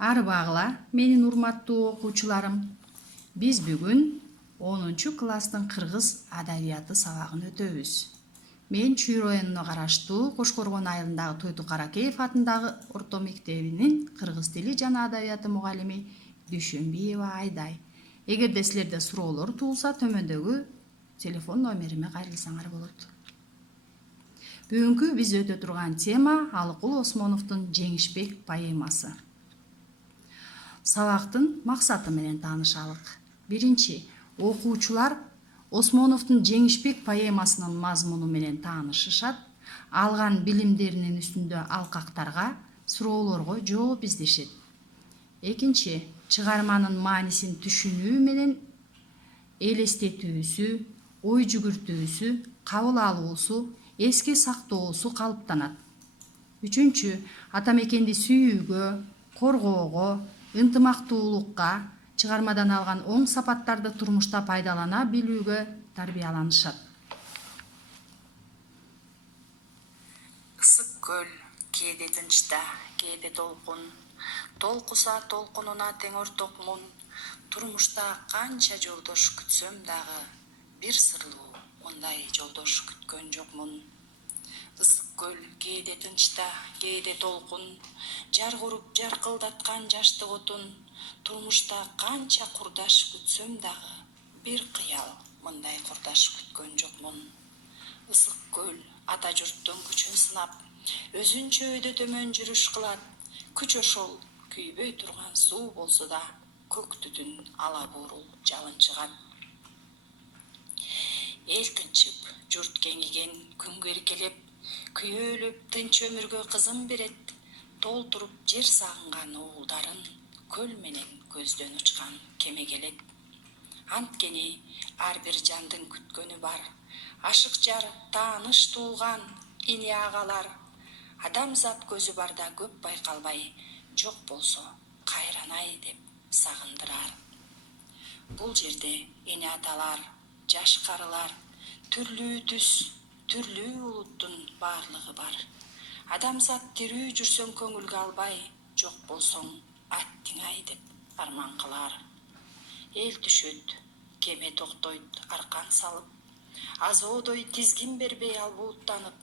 Арбагыла, менин урматтуу окуучуларым. Биз бүгүн 10 класстын кыргыз адабияты сабагын өтөбүз. Мен Чүй районуна караштуу Кошкоргон айылындагы Тойту Каракеев атындагы орто мектебинин кыргыз тили жана адабияты мугалими Дүйшөнбиева Айдай. Эгерде силерде суроолор туулса, төмөндөгү телефон номериме кайрылсаңар болот. Бүгүнкү биз өтө турган тема Алыкул Осмоновдун Жеңишбек поэмасы. Сабактын максаты менен таанышалык. Биринчи, окуучулар Осмоновдун Жеңишбек поэмасынын мазмуну менен таанышышат, алган билимдеринин үстүндө алкактарга, суроолорго жооп издешет. Экинчи, чыгарманын маанисин түшүнүү менен элестетүүсү, ой жүгүртүүсү, кабыл алуусу, эске сактоосу калыптанат. Үчүнчү, ата мекенди сүйүүгө, коргоого, ынтымактуулукка, чыгармадан алган оң сапаттарды турмушта пайдалана билүүгө тарбияланышат. Ысык көл, кээде тынчта, кээде толкун, толкуса толкунуна тең орток мун. Турмушта канча жолдош күтсөм дагы, бир сырлуу мындай жолдош күткөн жокмун. Ысык көл, кээде тынчта, кээде толкун, жар куруп жаркылдаткан жаштык отун. Турмушта канча курдаш күтсөм дагы, бир кыял мындай курдаш күткөн жокмун. Ысык көл, ата журттун күчүн сынап, өзүнчө өйдө төмөн жүрүш кылат. Күч ошол, күйбөй турган суу болсо да, көк түтүн ала буурул жалын чыгат. Эл тынчып, журт кеңиген, күнгө эркелеп, күйөөлөп, тынч өмүргө кызым берет. Толтуруп жер сагынган уулдарын, көл менен көздөн учкан кеме келет. Анткени ар бир жандын күткөнү бар, ашык жар, тааныш туулган, ини агалар. Адамзат көзү барда көп байкалбай, жок болсо кайранай деп сагындырар. Бул жерде эне аталар, жаш карылар, түрлүү түс, түрлүү улуттун баарлыгы бар. Адамзат тирүү жүрсөң көңүлгө албай, жок болсоң аттиңай деп арман кылар. Эл түшөт, кеме токтойт аркан салып, азоодой тизгин бербей ал бууттанып.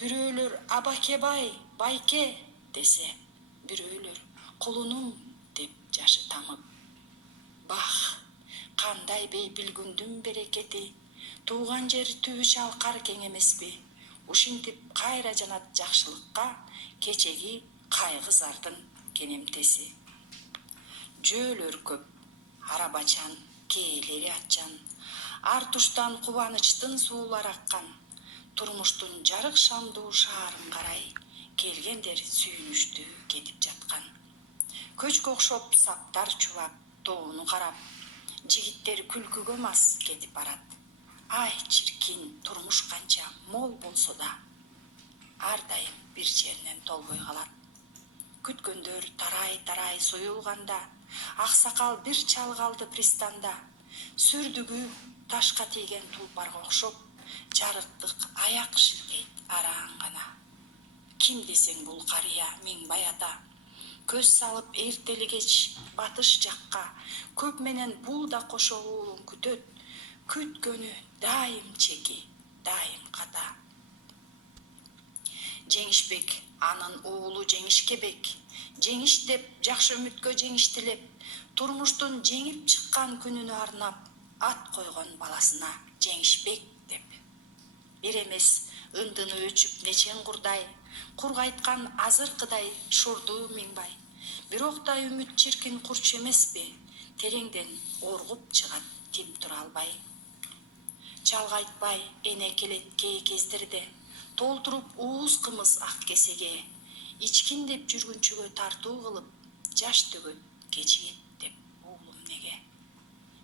Бирөөлөр абаке байке десе, бирөөлөр кулунум деп жашы тамып. Бах, кандай бейпилгүндүн берекети, тууган жер түбү чалкар кең эмеспи? Ушинтип кайра жанат жакшылыкка, кечеги кайгы зардын кенемтеси. Жөөлөр көп, арабачан, кээлери атчан, ар туштан кубанычтын суулары аккан. Турмуштун жарык шамдуу шаарын карай, келгендер сүйүнүштүү кетип жаткан. Көчкө окшоп саптар чубап, тоону карап, жигиттер күлкүгө мас кетип барат. Ай чиркин, турмуш канча мол болсо да, ар дайым бир жеринен толбой калат. Күткөндөр тарай союлганда, аксакал бир чалгалды пристанда. Сүрдүгү ташка тийген тулпарга окшоп, жарыктык аяк шилтейт араан гана. Ким десең бул карыя Миңбай ата, көз салып эртели кеч батыш жакка. Көп менен бул да кошо уулун күтөт, күткөнү дайым чеки, дайым ката. Жеңишбек, анын уулу Жеңишкебек, жеңиш деп жакшы үмүткө жеңиш тилеп, турмуштун жеңип чыккан күнүнө арнап, ат койгон баласына Жеңишбек деп. Бир эмес ындыны өчүп нечен курдай, кургайткан азыркыдай шурдуу Миңбай. Бирок да үмүт чиркин курч эмеспи? Тереңден оргуп чыгат тим тура албай. Чалгайтпай эне келет кээ кездерде, толтуруп ууз кымыз ак кесеге. Ичкин деп жүргүнчүгө тартуу кылып, жаш төгөт кечиет деп уулум неге.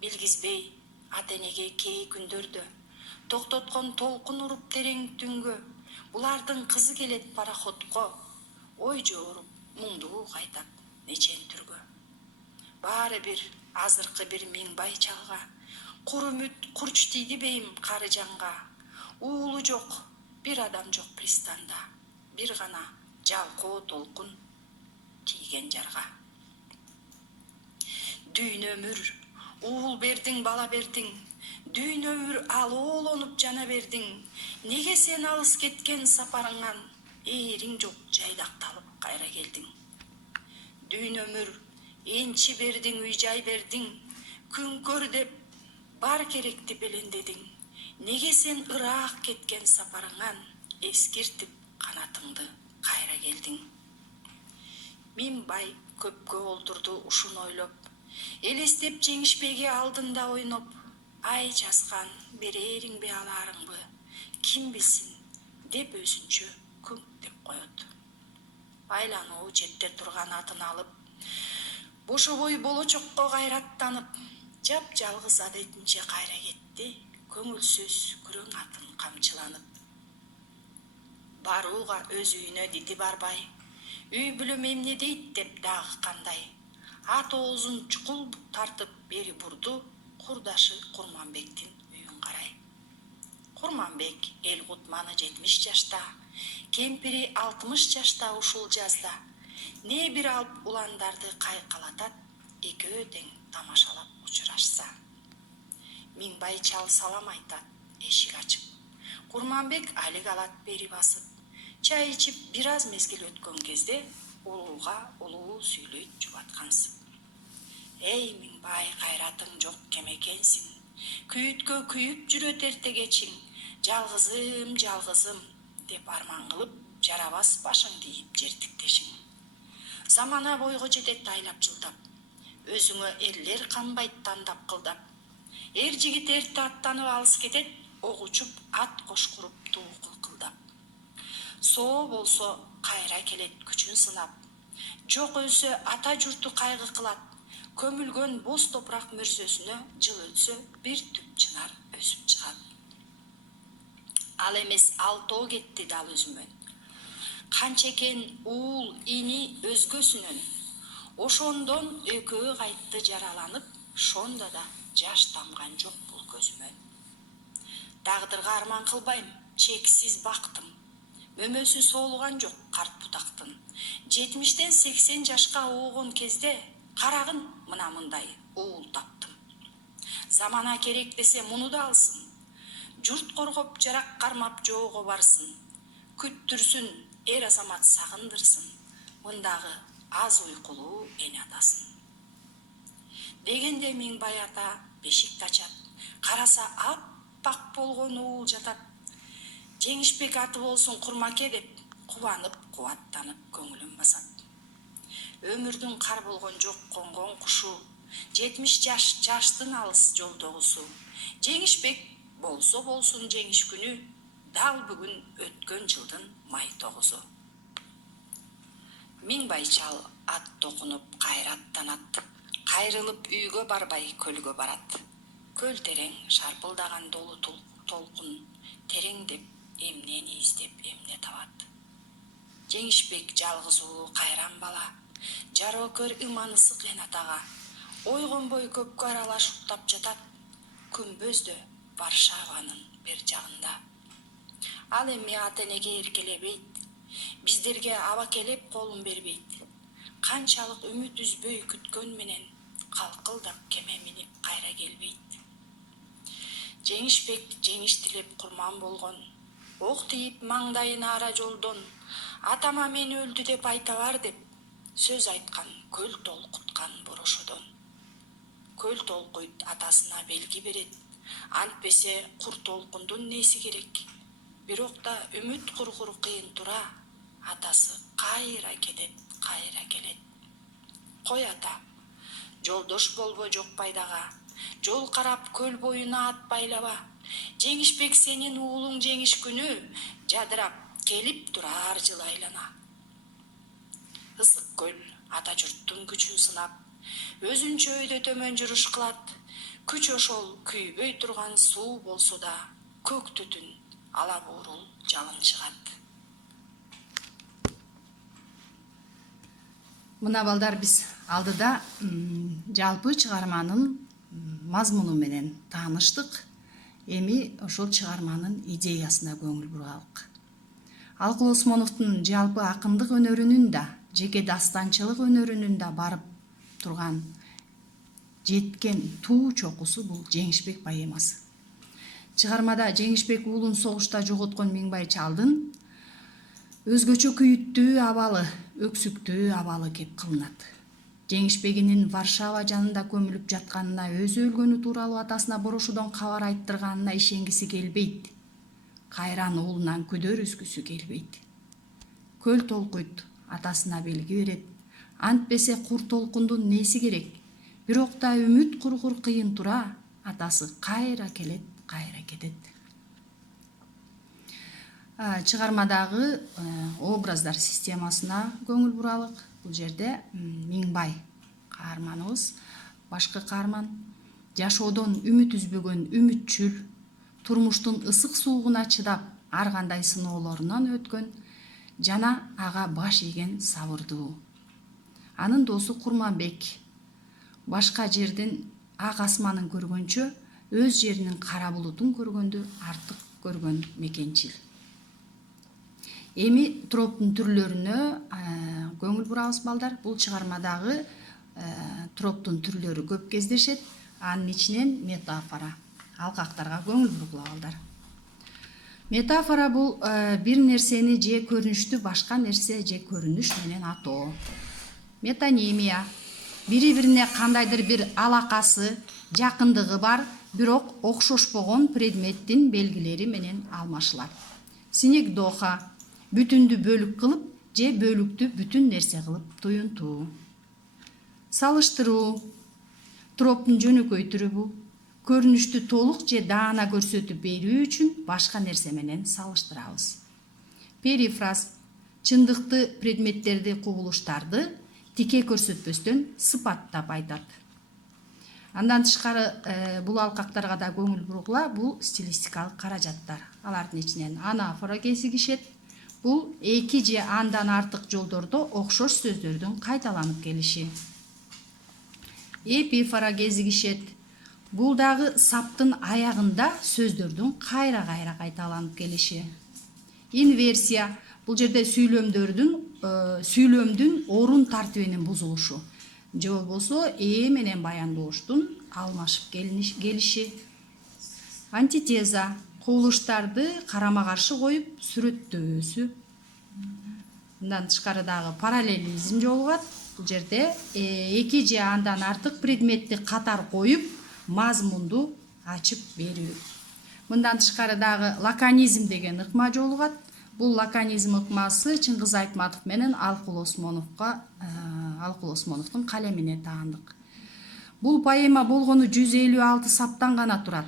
Билгизбей ата энеге кээ күндөрдө, токтоткон толкун уруп терең түнгө. Булардын кызы келет пароходко, ой жооруп муңдуу кайтат нечен түргө. Баары бир азыркы бир Миңбай чалга, кур үмүт курч тийди бейим кары жанга. Уулу жок, бир адам жок пристанда, бир гана жалкоо толкун тийген жарга. Дүйнө өмүр, уул бердиң, бала бердиң. Дүйнө өмүр ал оолонуп жана бердиң. Неге сен алыс кеткен сапарыңан, ээриң жок жайдакталып кайра келдиң. Дүйнө өмүр, энчи бердиң, үй жай бердиң. Күн көр деп бар керекти белендедиң. Неге сен ыраак кеткен сапарыңан, эскиртип канатыңды кайра келдиң. Минбай көпкө олтурду ушуну ойлоп, элестеп жеңишпеги алдында ойноп. Ай жазган берериңби аларыңбы, ким билсин деп өзүнчө күңктеп коет. Байлануу четте турган атын алып, бошобой болочокко кайраттанып, жап-жалгыз адетинче кайра кетти, көңүлсүз күрөң атын камчыланып. Барууга өз үйүнө дити барбай, үй бүлөм эмне дейт деп дагы кандай. Ат оозун чукул тартып бери бурду, курдашы Курманбектин үйүн карай. Курманбек эл кутманы 70 жашта, кемпири 60 жашта ушул жазда. Не бир алып уландарды кайкалатат, экөө тең тамашалап учурашса. Минбай чал салам айтат, эшик ачып. Курманбек алик алат бери басып. Чай ичип бир аз мезгил өткөн кезде улууга улуу сүйлөйт жубаткансып. Эй Минбай, кайратың жок кемекенсиң. Күйүткө күйүп жүрөт эртегечиң. Жалгызым, жалгызым деп арман кылып, жарабас башыңды ийип жертиктешиң. Замана бойго жетет айлап жылдап, өзүңө эрлер канбайт тандап кылдап. Эр жигит эрте аттанып алыс кетет, ок учуп ат кош куруп туу кылкылдап. Соо болсо кайра келет күчүн сынап, жок өлсө ата журту кайгы кылат. Көмүлгөн боз топурак мөрзөсүнө жыл өтсө бир түп чынар өсүп чыгат. Ал эмес алтоо кетти дал өзүмөн. Канча экен уул ини өзгөсүнөн. Ошондон экөө кайтты жараланып, шонда да жаш тамган жок бул көзүмөн. Тагдырга арман кылбайм, чексиз бактым. Мөмөсү соолуган жок карт бутактын. 70-тен 80 жашка оогон кезде карагын мына мындай уул таптым. Замана керек десе муну да алсын. Журт коргоп жарак кармап жоого барсын. Күттүрсүн, эр азамат сагындырсын. Мындагы аз уйкулуу эне атасын. Дегенде Минбай ата бешикти ачат. Караса аппак болгон уул жатат. Жеңишбек аты болсун Курмаке деп, кубанып, кубаттанып көңүлүн басат. Өмүрдүн кар болгон жок конгон кушу, 70 жаштын алыс жолдогусу. Жеңишбек болсо болсун жеңиш күнү, дал бүгүн өткөн жылдын май 9-у. Минбай чал ат токунуп кайра аттанат. Кайрылып үйгө барбай көлгө барат. Көл терең, шарпылдаган долу толкун, тереңдеп эмнени издеп эмне табат. Жеңишбек жалгыз уулу кайран бала, жароокөр ыман ысык эн атага. Ойгонбой көпкө аралаш уктап жатат, күмбөздө Варшаванын бер жагында. Ал эми ата энеге эркелебейт, биздерге абакелеп колун бербейт. Канчалык үмүт үзбөй күткөн менен, калкылдап кеме минип кайра келбейт. Жеңишбек жеңиш тилеп курман болгон, ок тийип маңдайына ара жолдон, атама мен өлдү деп айта бар деп, сөз айткан көл толкуткан борошодон. Көл толкуйт атасына белги берет, антпесе кур толкундун неси керек. Бирок да үмүт кургур кыйын тура, атасы кайра кетет, кайра келет. Кой ата, жолдош болбо жок пайдага, жол карап көл боюна ат байлаба. Жеңишбек сенин уулуң жеңиш күнү, жадырап келип турар жыл айлана. Ысык көл ата журттун күчүн сынап, өзүнчө өйдө төмөн жүрүш кылат. Күч ошол күйбөй турган суу болсо да, көк түтүн ала буурул жалын чыгат. Мына балдар биз алдыда жалпы чыгарманын мазмуну менен тааныштык. Эми ошол чыгарманын идеясына көңүл буралык. Алкул Осмоновдун жалпы акындык өнөрүнүн да, жеке дастанчылык өнөрүнүн да барып турган жеткен туу чокусу бул Жеңишбек поэмасы. Чыгармада Жеңишбек уулун согушта жоготкон Миңбай чалдын өзгөчө күйүттүү абалы, өксүктүү абалы кеп кылынат. Жеңишбегинин Варшава жанында көмүлүп жатканына, өзү өлгөнү тууралуу атасына борошодон кабар айттырганына ишенгиси келбейт. Кайран уулунан күдөр үзгүсү келбейт. Көл толкуйт, атасына белги берет. Антпесе кур толкундун неси керек? Бирок да үмүт кургур кыйын тура, атасы кайра келет, кайра кетет. Чыгармадагы образдар системасына көңүл буралык. Бул жерде Миңбай каарманыбыз, башкы каарман, жашоодон үмүт үзбөгөн үмүтчүл, турмуштун ысык суугуна чыдап, ар кандай сыноолорунан өткөн жана ага баш ийген сабырдуу. Анын досу Курманбек башка жердин ак асманын көргөнчө, өз жеринин кара булутун көргөндү артык көргөн мекенчил. Эми троптун түрлөрүнө көңүл бурабыз балдар. Бул чыгармадагы троптун түрлөрү көп кездешет. Анын ичинен метафора, алкактарга көңүл бургула балдар. Метафора бул бир нерсени же көрүнүштү башка нерсе же көрүнүш менен атоо. Метонимия бири-бирине кандайдыр бир алакасы, жакындыгы бар, бирок окшошпогон предметтин белгилери менен алмашылат. Синекдоха бүтүндү бөлүк кылып же бөлүктү бүтүн нерсе кылып туюнтуу. Салыштыруу троптун жөнөкөй түрү бул. Көрүнүштү толук же даана көрсөтүп берүү үчүн башка нерсе менен салыштырабыз. Перифраз чындыкты, предметтерди, кубулуштарды тике көрсөтпөстөн сыпаттап айтат. Андан тышкары бул алкактарга да көңүл бургула, бул стилистикалык каражаттар. Алардын ичинен анафора кезигишет. Бул эки же андан артык жолдордо окшош сөздөрдүн кайталанып келиши. Эпифора кезигишет. Бул дагы саптын аягында сөздөрдүн кайра-кайра кайталанып келиши. Инверсия бул жерде сүйлөмдүн орун тартибинин бузулушу. Же болбосо менен баяндооштун алмашып келиши. Антитеза кубулуштарды карама каршы коюп сүрөттөөсү. Мындан тышкары дагы параллелизм жолугат. Бул жерде эки же андан артык предметти катар коюп мазмунду ачып берүү. Мындан тышкары дагы лаконизм деген ыкма жолугат. Бул лаконизм ыкмасы Чыңгыз Айтматов менен Алкул Осмоновдун калемине таандык. Бул поэма болгону 156 саптан гана турат.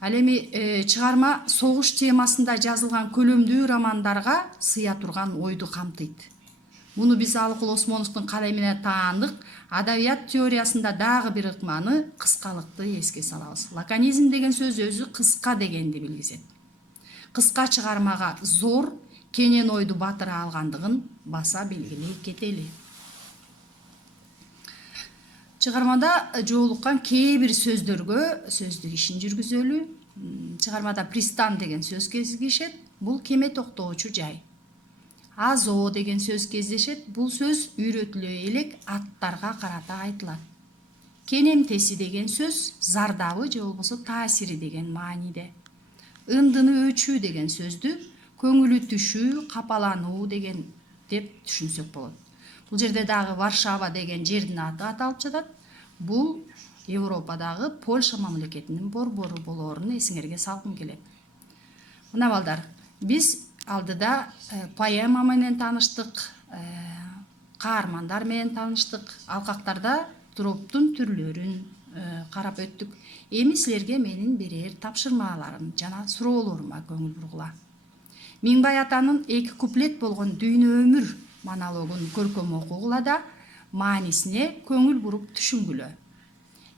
Ал эми чыгарма согуш темасында жазылган көлөмдүү романдарга сыя турган ойду камтыйт. Муну биз Алкул Осмоновдун калемине таандык. Адабият теориясында дагы бир ыкманы, кыскалыкты эске салабыз. Лаконизм деген сөз өзү кыска дегенди билгизет. Кыска чыгармага зор, кенен ойду батыра алгандыгын баса белгилей кетели. Чыгармада жоолуккан кээ бир сөздөргө сөздүк ишин жүргүзөлү. Чыгармада пристан деген сөз кезигишет. Бул кеме токтоочу жай. Азо деген сөз кездешет. Бул сөз үйрөтүлө элек аттарга карата айтылат. Кенемтеси деген сөз зардабы же болбосо таасири деген мааниде. Ындыны өчүү деген сөздү көңүлү түшүү, капалануу деген деп түшүнсөк болот. Бул жерде дагы Варшава деген жердин аты аталып жатат. Бул Европадагы Польша мамлекетинин борбору болоорун эсиңерге салгым келет. Мына балдар, биз алдыда поэма менен тааныштык, каармандар менен тааныштык, алкактарда троптун түрлөрүн карап өттүк. Эми силерге менин берер тапшырмаларым жана суроолорума көңүл бургула. Миңбай атанын 2 куплет болгон Дүйнө өмүр монологун көркөм окугула да маанисине көңүл буруп түшүнгүлө.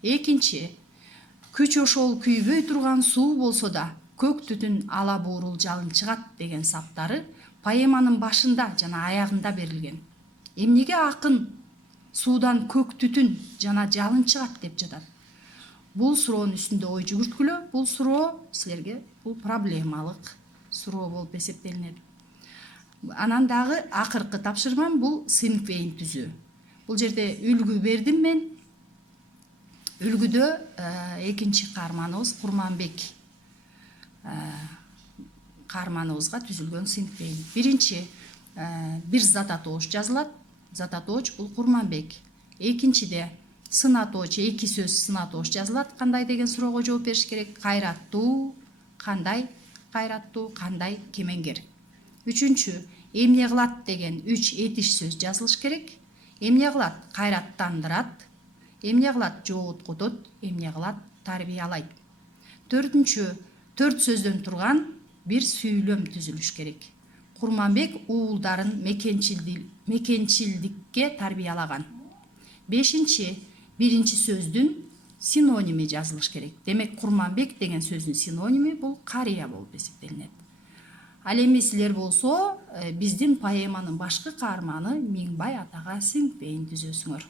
Экинчи, күч ошол күйбөй турган суу болсо да көк түтүн ала буурул жалын чыгат деген саптары поэманын башында жана аягында берилген. Эмнеге акын суудан көк түтүн жана жалын чыгат деп жатат? Бул суроонун үстүндө ой жүгүрткүлө. Бул суроо силерге бул проблемалык суроо болуп эсептелинет. Анан дагы акыркы тапшырмам бул сыйнып бейин түзүү. Бул жерде үлгү бердим мен. үлгүдө экинчи каарманыбыз Курманбек каарманыбызга түзүлгөн сиңпейин. Биринчи бир зататооч жазылат. Зататооч бул Курманбек. Экинчиде сынатооч, эки сөз сынатооч жазылат. Кандай деген суроого жооп бериш керек? Кайраттуу, кандай кайраттуу, кандай кемеңгер. Үчүнчү эмне кылат деген 3 этиш сөз жазылыш керек. Эмне кылат? Кайраттандырат. Эмне кылат? Жооткотот. Эмне кылат? Тарбиялайт. Төртүнчү 4 сөздөн турган бир сүйлөм түзүлүш керек. Курманбек уулдарын мекенчилдикке тарбиялаган. Бешинчи биринчи сөздүн синоними жазылыш керек. Демек Курманбек деген сөздүн синоними бул карыя болуп эсептелинет. Ал эми силер болсо биздин поэманын башкы каарманы Миңбай атага сиңпейин түзөсүңөр.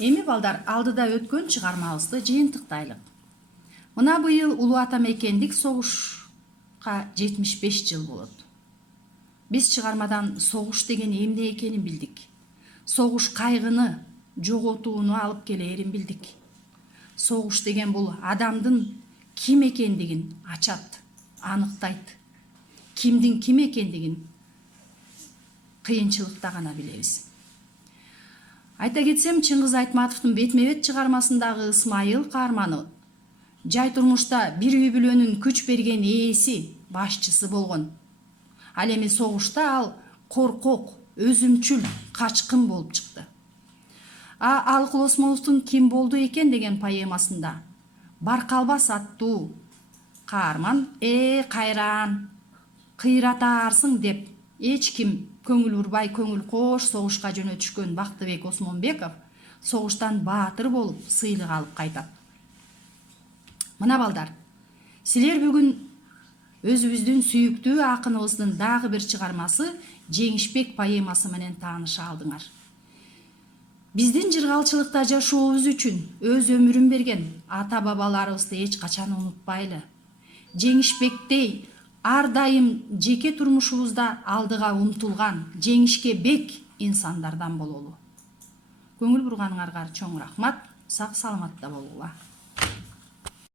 Эми балдар алдыда өткөн чыгармабызды жыйынтыктайлык. Мына быйыл Улуу Ата Мекендик согушка 75 жыл болот. Биз чыгармадан согуш деген эмне экенин билдик. Согуш кайгыны, жоготууну алып келээрин билдик. Согуш деген бул адамдын ким экендигин ачат, аныктайт. Кимдин ким экендигин кыйынчылыкта гана билебиз. Айта кетсем, Чыңгыз Айтматовдун Бетме-бет чыгармасындагы Ысмайыл каарманы жай турмушта бир үй бүлөнүн күч берген ээси, башчысы болгон. Ал эми согушта ал коркок, өзүмчүл, качкын болуп чыкты. Алыкул Осмоновдун Ким болду экен деген поэмасында Баркалбас аттуу каарман кайран, кыйратаарсың деп эч ким көңүл урбай көңүл кош согушка жөнөтүшкөн Бактыбек Осмонбеков согуштан баатыр болуп сыйлык алып кайтат. Мына балдар, силер бүгүн өзүбүздүн сүйүктүү акыныбыздын дагы бир чыгармасы Жеңишбек поэмасы менен тааныша алдыңар. Биздин жыргалчылыкта жашообуз үчүн өз өмүрүн берген ата бабаларыбызды эч качан унутпайлы. Жеңишбектей ар дайым жеке турмушубузда алдыга умтулган, жеңишке бек инсандардан бололу. Көңүл бурганыңарга чоң рахмат. Сак саламатта болуңар.